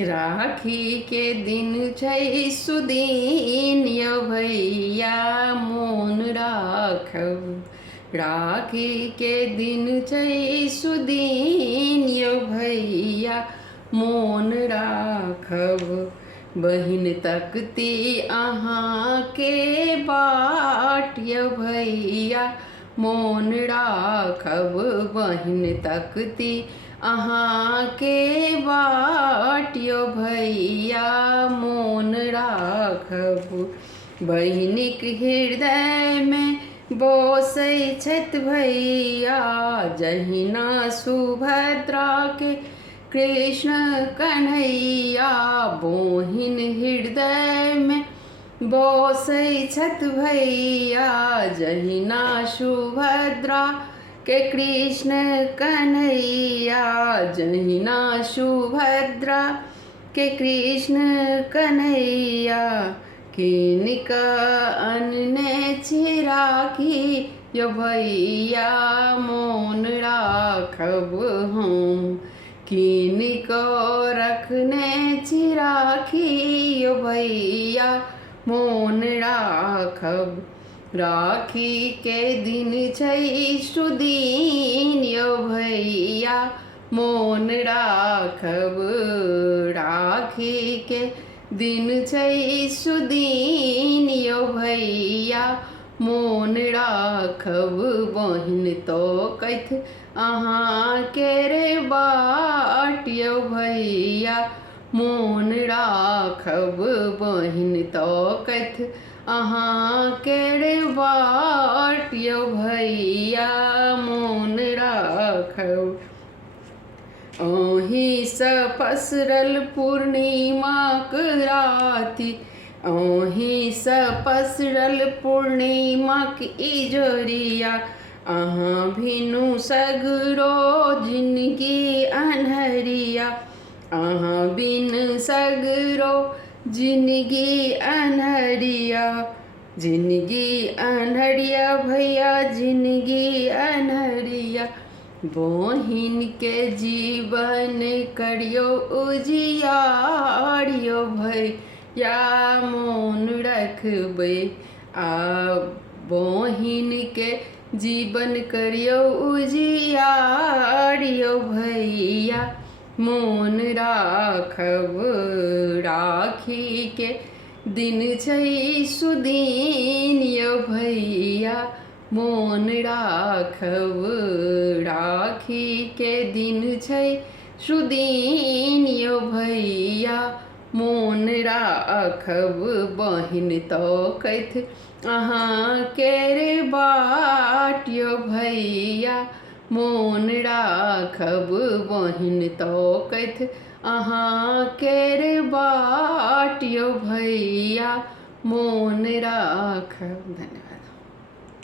राखी के दिन छै सुदीन यौ भैया मोन राखब। राखी के दिन छै सुदीन यौ भैया मोन राखब। बहिन तकती अहाँके बाट यौ भैया मोन राखब। बहिन तकती अहाँके बाट यौ भैया मोन राखब। बहिनिक हृदय में बसै छथि भैया जहिना सुभद्रा के कृष्ण कन्हैया। बहिन हृदय में बसै छथि भैया जहिना सुभद्रा के कृष्ण कन्हैया। जहिना सुभद्रा के कृष्ण कन्हैया। किनका अनने छी राखी यौ भैया मोन राखब हम। किनको रखने छी राखी यौ भैया मोन राखब। राखी के दिन छै सुदीन यौ भैया मोन राखब। राखी के दिन छै सुदीन यौ भैया मोन राखब। बहिन तकैथ अहाँके रे बाट यौ भैया मोन राखब। बहिन तकैथ अहाँके रे बाट यौ भैया मोन राखब। अहींसँ पसरल पूर्णिमाक राति अहींसँ पसरल पूर्णिमाक इजोरिया। अहाँ बिनु सगरो जिनगी अन्हरिया। अहाँ बिन सगरो जिनगी अन्हरिया। जिनगी अन्हरिया भैया जिनगी अन्हरिया। बहिन के जीवन करियो उजियार यौ भैया मोन रखबै। बहिन के जीवन करियो उजियार यौ भैया मोन राखब। राखी के दिन छै सुदीन यौ भैया मोन राखब। राखी के दिन छै सुदीन यौ भैया मोन राखब। बहिन तकैथ अहाँके रे बाट यौ भैया मोन राखब। बहिन तकैथ अहाँके रे बाट यौ भैया मोन राखब।